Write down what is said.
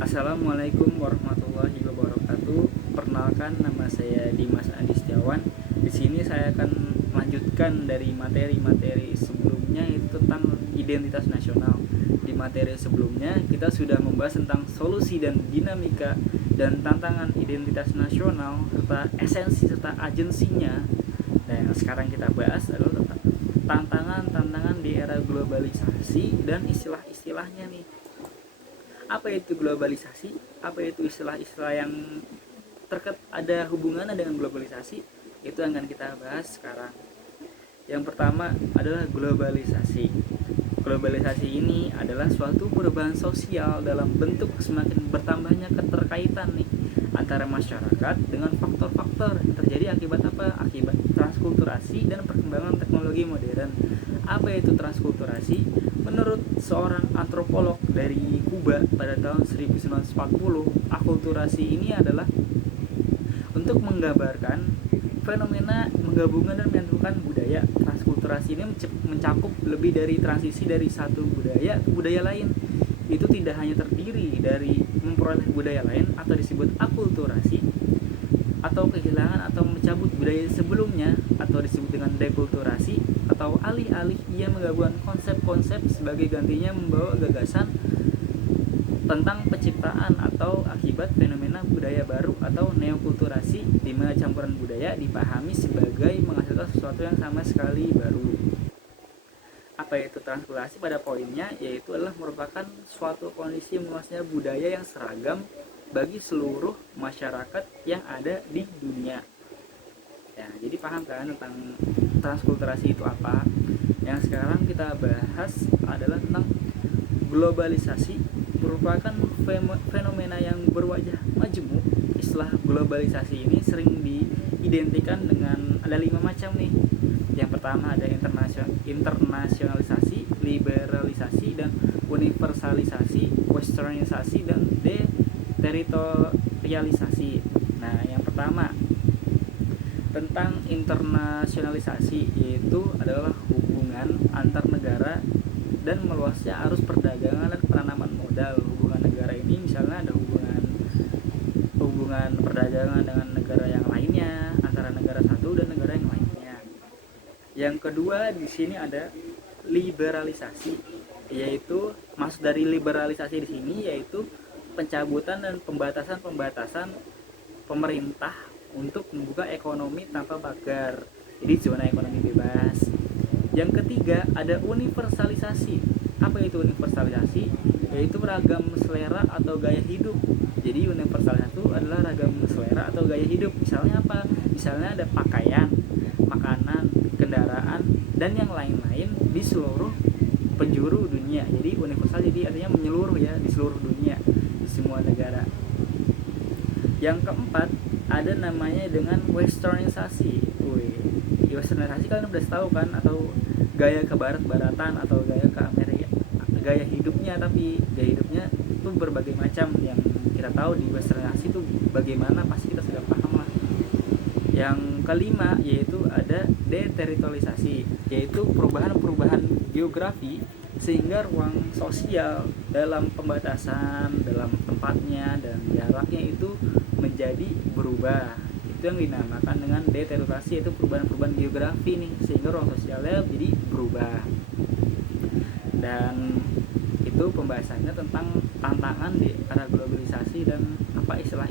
Assalamualaikum warahmatullahi wabarakatuh. Perkenalkan, nama saya Dimas Andi Setiawan. Di sini saya akan melanjutkan dari materi-materi sebelumnya, yaitu tentang identitas nasional. Di materi sebelumnya kita sudah membahas tentang solusi dan dinamika dan tantangan identitas nasional serta esensi serta agensinya. Nah, yang sekarang kita bahas adalah tentang tantangan-tantangan di era globalisasi dan istilah-istilahnya nih. Apa itu globalisasi? Apa itu istilah-istilah yang ada hubungannya dengan globalisasi? Itu yang akan kita bahas sekarang. Yang pertama adalah globalisasi. Globalisasi ini adalah suatu perubahan sosial dalam bentuk semakin bertambahnya keterkaitan nih antara masyarakat dengan faktor-faktor yang terjadi akibat apa? Akibat transkulturasi dan perkembangan teknologi modern. Apa itu transkulturasi? Menurut seorang antropolog dari Kuba pada tahun 1940, akulturasi ini adalah untuk menggambarkan fenomena menggabungkan dan menyatukan budaya. Transkulturasi ini mencakup lebih dari transisi dari satu budaya ke budaya lain. Itu tidak hanya terdiri dari memperoleh budaya lain atau disebut akulturasi, atau kehilangan atau mencabut budaya sebelumnya atau disebut dengan dekulturasi, atau alih-alih ia menggabungkan konsep-konsep sebagai gantinya membawa gagasan tentang penciptaan atau akibat fenomena budaya baru atau neokulturasi, di mana campuran budaya dipahami sebagai menghasilkan sesuatu yang sama sekali baru. Apa itu transkulturasi? Pada poinnya yaitu adalah merupakan suatu kondisi meluasnya budaya yang seragam bagi seluruh masyarakat yang ada di dunia. Ya, jadi paham kan tentang transkulturasi itu apa? Yang sekarang kita bahas adalah tentang globalisasi, merupakan fenomena yang berwajah majemuk. Istilah globalisasi ini sering diidentikan dengan ada 5 macam nih. Yang pertama ada internasionalisasi, liberalisasi, dan universalisasi, westernisasi, dan deteritorialisasi. Nah, yang pertama tentang internasionalisasi, yaitu adalah hubungan antar negara dan meluasnya arus perdagangan dan penanaman modal. Hubungan negara ini misalnya ada hubungan perdagangan dengan negara yang lainnya, antara negara satu dan negara yang lainnya. Yang kedua di sini ada liberalisasi, yaitu maksud dari liberalisasi di sini yaitu pencabutan dan pembatasan pemerintah untuk membuka ekonomi tanpa pagar, jadi zona ekonomi bebas. Yang ketiga ada universalisasi. Apa itu universalisasi? Yaitu ragam selera atau gaya hidup. Jadi universalisasi itu adalah ragam selera atau gaya hidup. Misalnya apa? Misalnya ada pakaian, makanan, kendaraan, dan yang lain-lain di seluruh penjuru dunia. Jadi universal jadi artinya menyeluruh ya, di seluruh dunia, di semua negara. Yang keempat ada namanya dengan westernisasi. Westernisasi kalian udah tahu kan, atau gaya ke barat-baratan atau gaya ke Amerika, gaya hidupnya. Tapi gaya hidupnya itu berbagai macam. Yang kita tahu di westernisasi itu bagaimana pasti kita sudah paham lah. Yang kelima yaitu ada deteritorialisasi, yaitu perubahan geografi sehingga ruang sosial dalam pembatasan dalam tempatnya dan jaraknya itu menjadi berubah. Itu yang dinamakan dengan deteriorasi, yaitu perubahan geografi nih, sehingga ruang sosialnya jadi berubah. Dan itu pembahasannya tentang tantangan di era globalisasi dan apa istilah